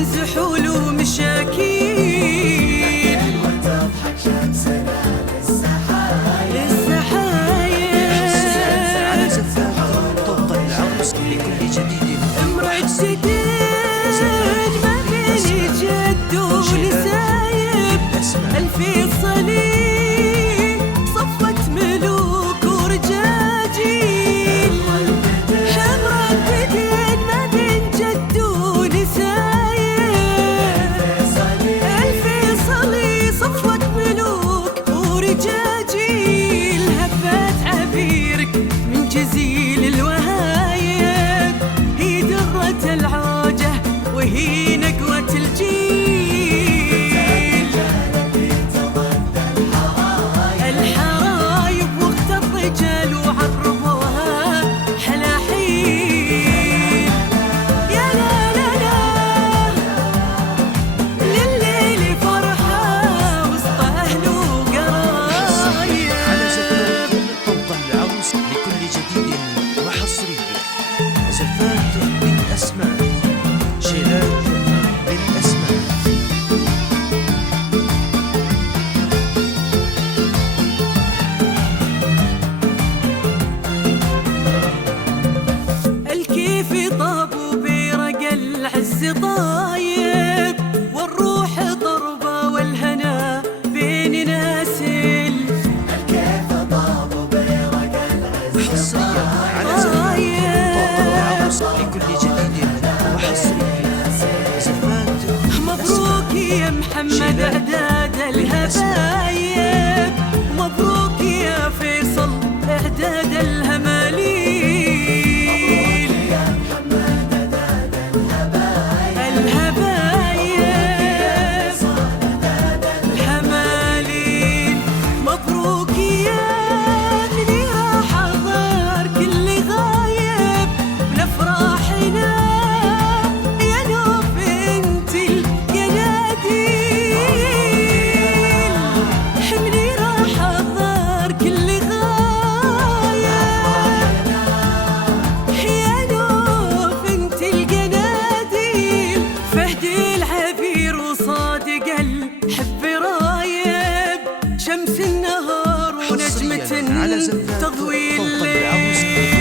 من زحول ومشاكين وتضحك شمسنا للسحايا على زفاف طوق العروس لكل جديد امرأة جديد ما بين جد ونسايب الفيصلي صفت ملوك ورجاجيل. امرأة جديد ما بين جد ونسايب الفيصلي صفت ملوك ورجاجيل. هبات عبيرك من جزيل الوهايب هي درة العوجة وهي نقوة الجيل. الحرايب وقت الرجال وعرفوها حلاحيل. يا لا لا لا لليل فرحة وسط أهل وقرايب. على زفاف طوق العروس لكل جديد وحصري زفاف بالأسماء شلال بالأسماء. الكيف طاب وبيرق العز طايب والروح ضربة والهنا بين ناسل. الكيف طاب وبيرق العز حصريا على زفاف طوق العروس لكل جديد وحصري زفاف مبروك يا محمد اعداد الهبايب مبروك يا فيصل اعداد الهماليل. يا محمد داد الهبايب الهماليل. مبروك يا اللي راح حضر كل غايب لافراحنا يا نوف انت القناديل. حملي راح حضر كل غايب يا نوف انت القناديل. فهد العبير وصادق الحب رايب شمس النهار حصرياً ونجمة على زفاف تضوي طوق العروس الليل.